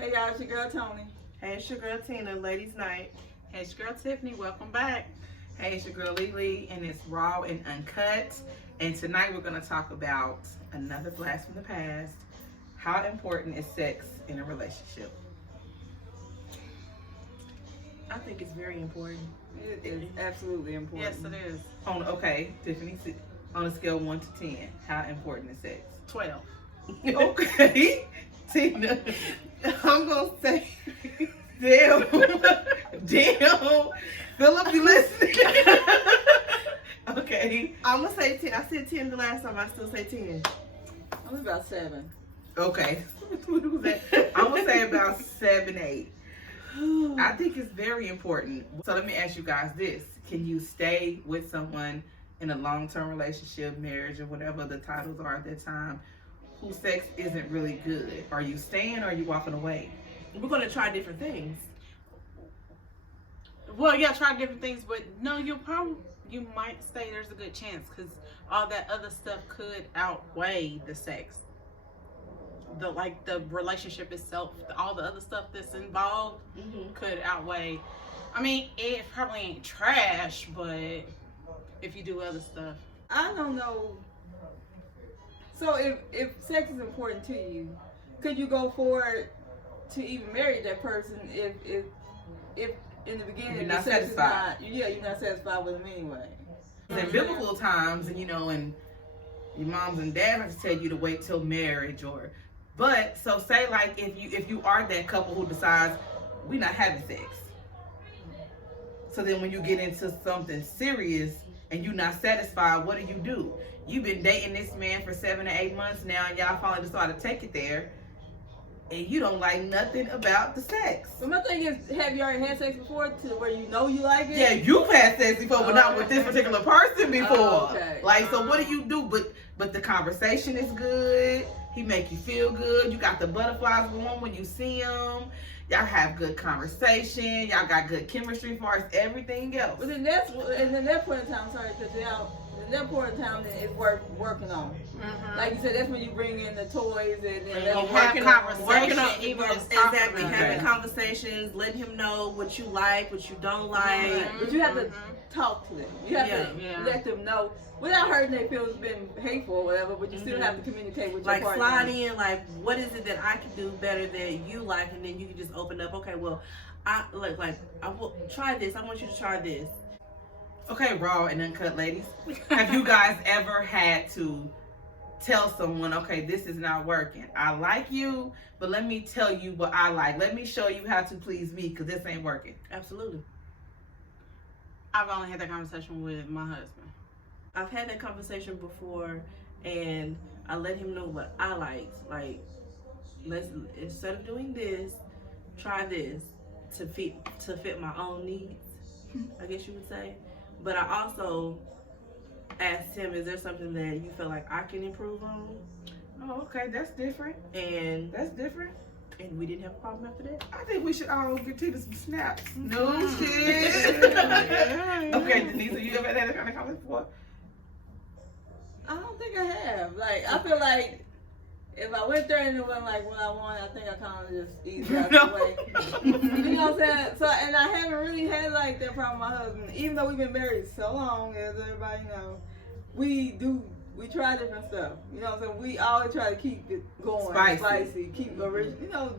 Hey y'all, it's your girl Tony. Hey, it's your girl Tina, Ladies Night. Hey, it's your girl Tiffany. Welcome back. Hey, it's your girl Lily, and it's Raw and Uncut. And tonight we're going to talk about another blast from the past. How important is sex in a relationship? I think it's very important. It is absolutely important. Yes, it is. Okay, Tiffany, on a scale of 1 to 10, how important is sex? 12. Okay, Tina, I'm going to say, damn, Philip, you listening? Okay. I'm going to say 10. I said 10 the last time. I still say 10. I'm about 7. Okay. What was that? I'm going to say about 7, 8. I think it's very important. So let me ask you guys this. Can you stay with someone in a long-term relationship, marriage, or whatever the titles are at that time, whose sex isn't really good? Are you staying or are you walking away? We're going to try different things. Well, yeah, try different things, but no, you might stay. There's a good chance because all that other stuff could outweigh the sex. The relationship itself, all the other stuff that's involved could outweigh. I mean, it probably ain't trash, but if you do other stuff. I don't know. So if sex is important to you, could you go forward to even marry that person if in the beginning You're not the sex satisfied. is not, you're not satisfied with them anyway. In biblical times, and and your moms and dads have to tell you to wait till marriage, but so say like if you are that couple who decides we're not having sex, so then when you get into something serious and you're not satisfied, what do? You've been dating this man for 7 to 8 months now, and y'all finally decide to take it there, and you don't like nothing about the sex. But my thing is, have you already had sex before to where you know you like it? Yeah, you've had sex before, but not with this particular person before. Okay. Like, so what do? But the conversation is good. He make you feel good. You got the butterflies going when you see him. Y'all have good conversation. Y'all got good chemistry as far as everything else. But then that point in time, sorry to cut you out. In that point in time, then it's worth working on. Mm-hmm. Like you said, that's when you bring in the toys and And that's you have working conversation, even just talking Exactly. about Having it. conversations, letting him know what you like, what you don't like. Right. But you have to talk to them. You have to Yeah. let them know without hurting their feelings, being hateful or whatever. But you still have to communicate with your Like partner. slide in, like what is it that I can do better that you like, and then you can just open up. Okay, well, I will try this. I want you to try this. Okay, Raw and Uncut ladies, have you guys ever had to tell someone, okay, this is not working? I like you, but let me tell you what I like. Let me show you how to please me, because this ain't working. Absolutely. I've only had that conversation with my husband. I've had that conversation before, and I let him know what I liked. Like, let's, instead of doing this, try this to fit my own needs, I guess you would say. But I also asked him, is there something that you feel like I can improve on? Oh, okay, that's different. And That's different. we didn't have a problem after that. I think we should all get Tina some snaps. No shit. Okay, Denise, have you ever had that kind of comment before? I don't think I have. Like, I feel like if I went there and it wasn't like what I wanted, I think I kind of just eased out the way. You know what I'm saying? So, and I haven't really had like that problem with my husband. Even though we've been married so long, as everybody knows, we try different stuff. You know what I'm saying? We always try to keep it going, spicy, keep original. You know,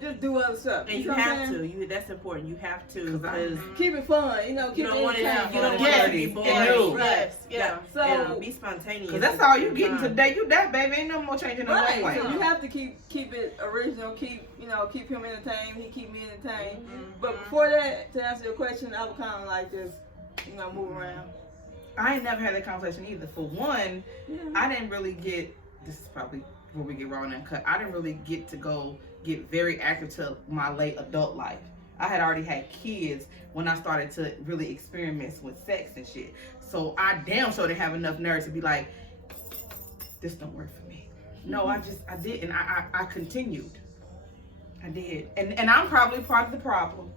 just do other stuff. And you know what I'm have saying? to. That's important. You have to, because Keep it fun. You know, you keep don't it want it. You entertaining. don't want it to be Yes, boring. no. Yes, yeah. So be spontaneous. Because that's all you getting today. You that, baby. Ain't no more changing no right, way. so you have to keep it original. Keep him entertained. He keep me entertained. But before that, to answer your question, I would kind of like just move around. I ain't never had that conversation either. For one, Yeah. I didn't really get, this is probably where we get Raw and Uncut, I didn't really get to go get very active to my late adult life. I had already had kids when I started to really experiment with sex and shit. So I damn sure didn't have enough nerve to be like, this don't work for me. No, I did, and I continued. I did. And I'm probably part of the problem.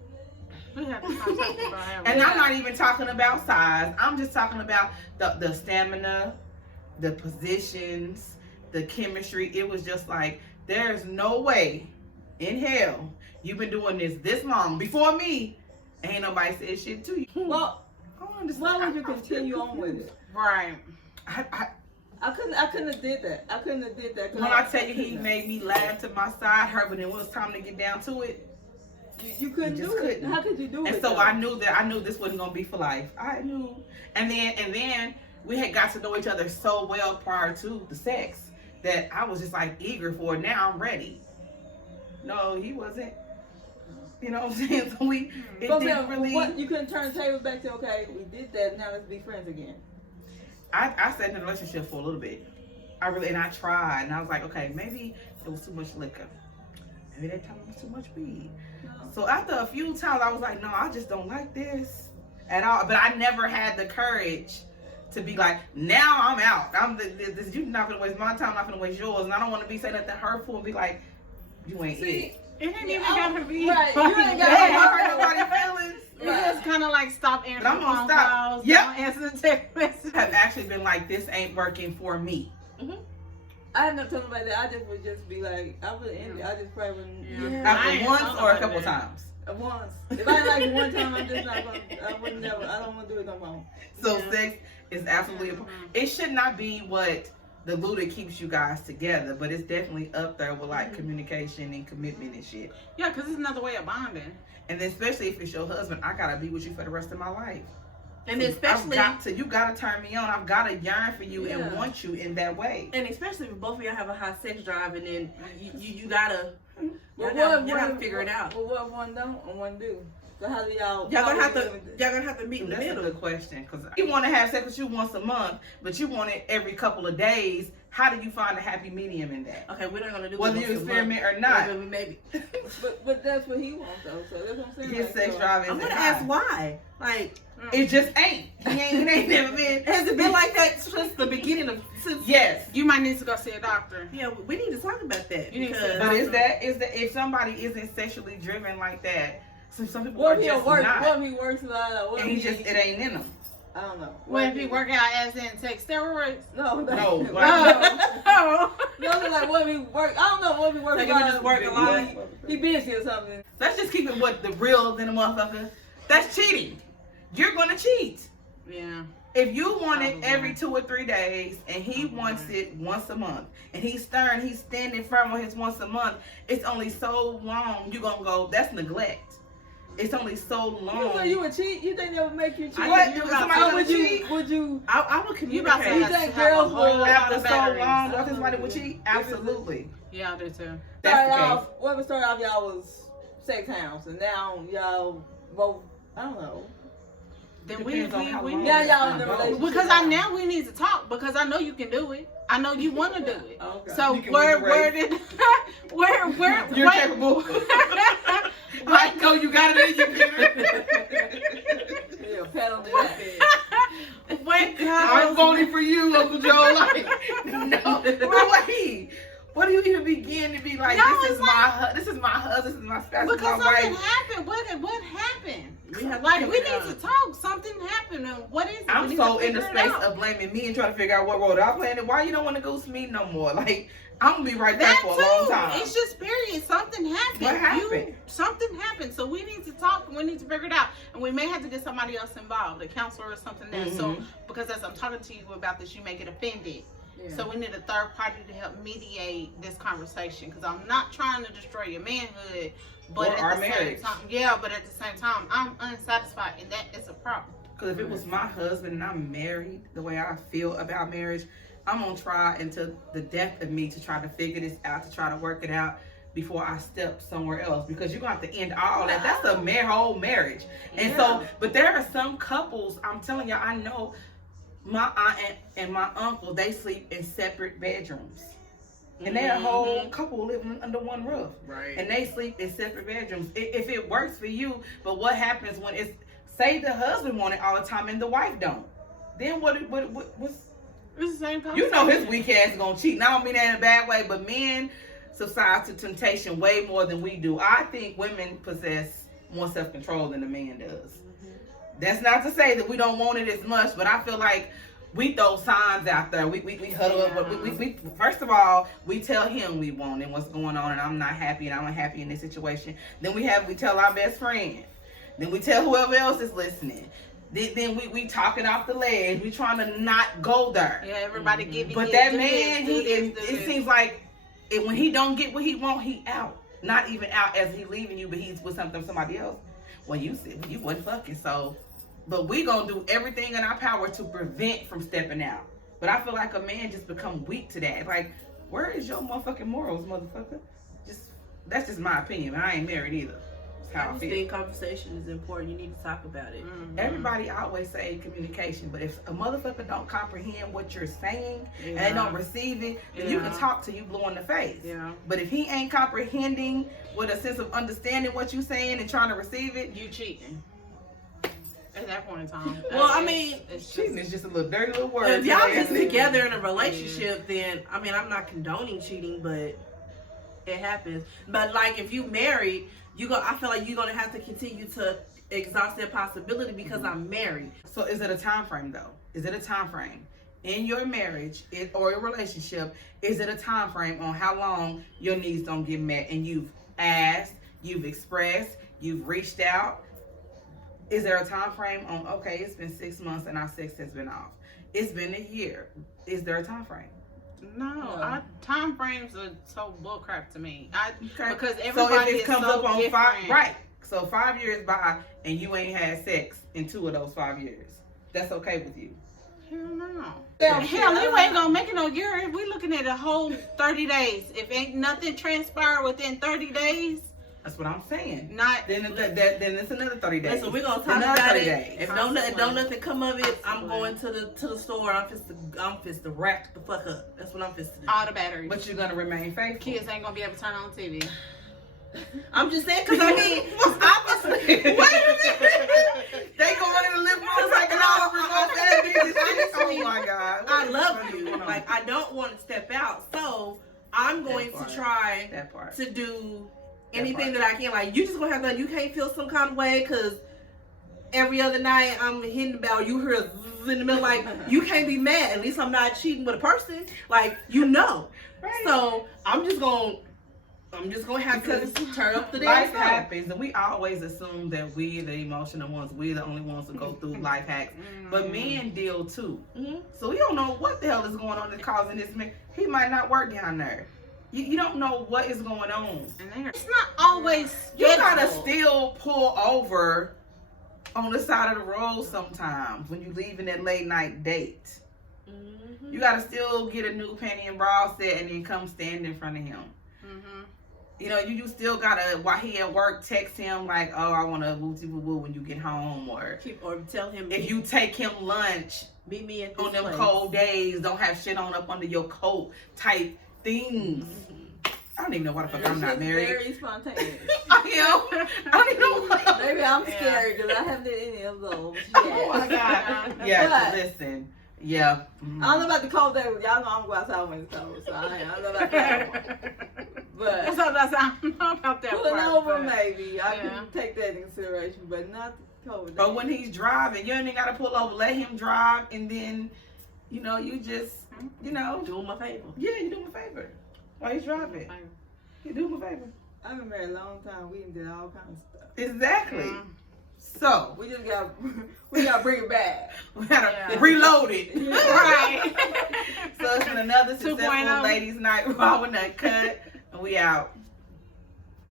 We have to contact about having And I'm not even talking about size. I'm just talking about the stamina, the positions, the chemistry. It was just like, there's no way in hell, you've been doing this long before me. Ain't nobody said shit to you. Well, I don't understand. why would you continue on with it? Right. I couldn't have did that. I couldn't have did that. 'Cause when I tell you he made me laugh to my side hurt, but then when it was time to get down to it, you couldn't just do it. couldn't. How could you do it? and so though? I knew this wasn't gonna be for life. I knew, and then we had got to know each other so well prior to the sex that I was just like eager for it. Now I'm ready. No, he wasn't. You know what I'm saying? So it But didn't then, really. what, you couldn't turn the table back to, okay, we did that, now let's be friends again. I stayed in a relationship for a little bit. I tried, and I was like, okay, maybe it was too much liquor. Maybe that time it was too much weed. No. So after a few times, I was like, no, I just don't like this at all. But I never had the courage to be like, now I'm out. You're not gonna waste my time, I'm not gonna waste yours, and I don't want to be saying nothing hurtful and be like, you ain't it. It ain't even gotta be. Right, you ain't That got ain't hurt nobody's feelings. You just kind of like stop answering But I'm gonna phone stop. calls. Yep. Don't answer the text messages. Have actually been like, this ain't working for me. I had no telling about that. I just would just be like, I would end it. I just probably wouldn't. Yeah. I After ain't once talking or a about couple that. times. Once. If I like one time, I'm just not gonna. I would never. I don't want to do it no more. So Yeah. sex is absolutely it should not be what the glue that keeps you guys together, but it's definitely up there with like communication and commitment and shit. Yeah, because it's another way of bonding. And then especially if it's your husband, I gotta be with you for the rest of my life. And So especially, you gotta turn me on. I've gotta yearn for you and Yeah. want you in that way. and especially if both of y'all have a high sex drive, and then you gotta, Well, y'all gotta figure it out. Well, what one don't and one do? So how do y'all? Y'all gonna how have do to, you- y'all gonna have to meet in the That's a middle. good question, because you want to have sex with you once a month, but you want it every couple of days. How do you find a happy medium in that? Okay, we're not gonna do Whether it you once a experiment month. or not. Maybe. But that's what he wants though. So that's what I'm saying. His like, sex so- drive I'm isn't gonna high. ask why. Like, It just ain't. He ain't never been. has it been like that since the beginning of since? Yes. You might need to go see a doctor. Yeah, we need to talk about that You need to because sit But is that if somebody isn't sexually driven like that, some people What are if he just works? not, What if he works a lot? What and if he just it ain't in them. I don't know. Well, if you work out as in take steroids. No, No, no. Oh. No, it's like what if he work? I don't know what if he works. Like, if he just work a lot? He busy or something. Let's just keep it what the real than a motherfucker. That's cheating. You're gonna cheat. Yeah. If you want it Probably. every 2 or 3 days and he wants it once a month and he's standing firm on his once a month, it's only so long you're gonna go, that's neglect. It's only so long. You think you would cheat? You think that would make you cheat? What? You Do about somebody to- gonna would you? cheat? Would you? I would You about to communicate. You think have girls a whole will- lot After of so batteries. long, do somebody would cheat? Absolutely. Yeah, I do too. Start That's the off. case. What if start off? Y'all was sex hounds, and now y'all both. I don't know. Then Depends on how long Yeah, it's y'all gonna in the go. relationship. because I now we need to talk because I know you can do it. I know you want to do it. Okay. So You can where win the race. did where You're what- capable. I know you got it in you. Yeah, pat on the back. When I'm voting for you, Uncle Joe. Like, no, but wait. What do you even begin to be like? No, this it's is my husband. This is my spouse. This is because my something wife. happened. What happened? We have to Like we figure it need out. to talk. Something happened, and what is it? We I'm need so to in the figure it space out. of blaming me and trying to figure out what role I played and why you don't want to goose me no more. Like I'm gonna be right there That for a long too. time. It's just period. Something happened. What happened? Something happened. So we need to talk and we need to figure it out. And we may have to get somebody else involved, a counselor or something there. So Mhm. because as I'm talking to you about this, you may get offended. Yeah. So we need a third party to help mediate this conversation. Because I'm not trying to destroy your manhood, but Or at our the marriage. same time, yeah, but at the same time, I'm unsatisfied, and that is a problem. Because if it was my husband and I'm married the way I feel about marriage, I'm going to try until the death of me to try to figure this out, to try to work it out before I step somewhere else. Because you're going to have to end all that. That's a whole marriage. And so, but there are some couples, I'm telling you, I know my aunt and my uncle, they sleep in separate bedrooms. And they're a whole couple living under one roof. Right. And they sleep in separate bedrooms. If it works for you, but what happens when it's, say the husband want it all the time and the wife don't? Then what's It's the same conversation. you know his weak ass is gonna cheat. And I don't mean that in a bad way, but men subside to temptation way more than we do. I think women possess more self-control than a man does. That's not to say that we don't want it as much, but I feel like we throw signs out there. We huddle up. But we first of all, we tell him we want and what's going on, and I'm not happy and I'm unhappy in this situation. Then we tell our best friend. Then we tell whoever else is listening. Then we talking off the ledge. We trying to not go there. Yeah, everybody give you. But that man, it seems like when he don't get what he want, he out. Not even out as he leaving you, but he's with somebody else. Well, you said you wasn't fucking, so. But we gonna do everything in our power to prevent from stepping out. But I feel like a man just become weak to that. Like, where is your motherfucking morals, motherfucker? That's just my opinion. I ain't married either. That's how I feel. think conversation is important. You need to talk about it. Mm-hmm. Everybody always say communication, but if a motherfucker don't comprehend what you're saying and they don't receive it, then you can talk till you blue in the face. Yeah. But if he ain't comprehending with a sense of understanding what you're saying and trying to receive it, You cheating. At that point in time. Well, I mean, cheating is just a little dirty little word. if y'all just together in a relationship, then I mean, I'm not condoning cheating, but it happens. But like, if you married, I feel like you're gonna have to continue to exhaust that possibility because I'm married. So is it a time frame though? Is it a time frame in your marriage or your relationship? Is it a time frame on how long your needs don't get met and you've asked, you've expressed, you've reached out? Is there a time frame on, okay, it's been 6 months and our sex has been off. It's been a year. Is there a time frame? No, time frames are so bullcrap to me. Because So everybody if it comes up on different. 5, right? So 5 years by and you ain't had sex in 2 of those 5 years. That's okay with you? Hell no. Yeah, Hell, you ain't gonna make it no year. If we looking at a whole 30 days. If ain't nothing transpired within 30 days. That's what I'm saying. Not Then it's another 30 days. So we're gonna talk Another about 30 it. days. If don't nothing come of it, I'm going to the store. I'm fist to rack the fuck up. That's what I'm fist to do. all the batteries. But you're gonna remain faithful. Kids ain't gonna be able to turn on TV. I'm just saying, because I mean, obviously, Wait a minute. They go in the living room like an olive remote. Oh my God. I love you. Like, I don't want to step out, so I'm going to try That part. to do anything that I can. Like, you just gonna have to. You can't feel some kind of way because every other night I'm hitting the bell. You hear in the middle, like, you can't be mad. At least I'm not cheating with a person. Like, you know. Right. So I'm just gonna have to turn up the damn Life stove. happens, and we always assume that we, the emotional ones, we're the only ones who go through life hacks. But men deal too. Mm-hmm. So we don't know what the hell is going on that's causing this man. He might not work down there. You don't know what is going on. And it's not always You gotta scheduled. still pull over on the side of the road sometimes when you leaving that late night date. Mm-hmm. You gotta still get a new panty and bra set and then come stand in front of him. Mm-hmm. You know, you still gotta, while he at work, text him like, oh, I want to woo-woo when you get home. Or Tell him if you take him lunch meet me at this on them place. cold days, don't have shit on up under your coat type things. I don't even know why the fuck I'm not married. Very spontaneous. I am. I don't even know why. Maybe I'm scared because I haven't did any of those. Oh my God. Yeah, But- listen. Yeah. I don't know about the cold days. Y'all know I'm going outside when it's cold, so I don't know about that one. But That's I don't know about that pulling part, over, but- maybe I yeah. can take that into consideration, but not the cold days. But when he's driving, you ain't even gotta pull over. Let him drive, and then, you know, you just, you know, Do him a favor. yeah, you do him a favor while he's driving. You do him a favor. I've been married a long time. We did all kinds of stuff. Exactly. Mhm. So We just got bring it back. we gotta Yeah. reload it. Right. So it's been another successful 2.0. ladies' night. Raw with that cut, and we out.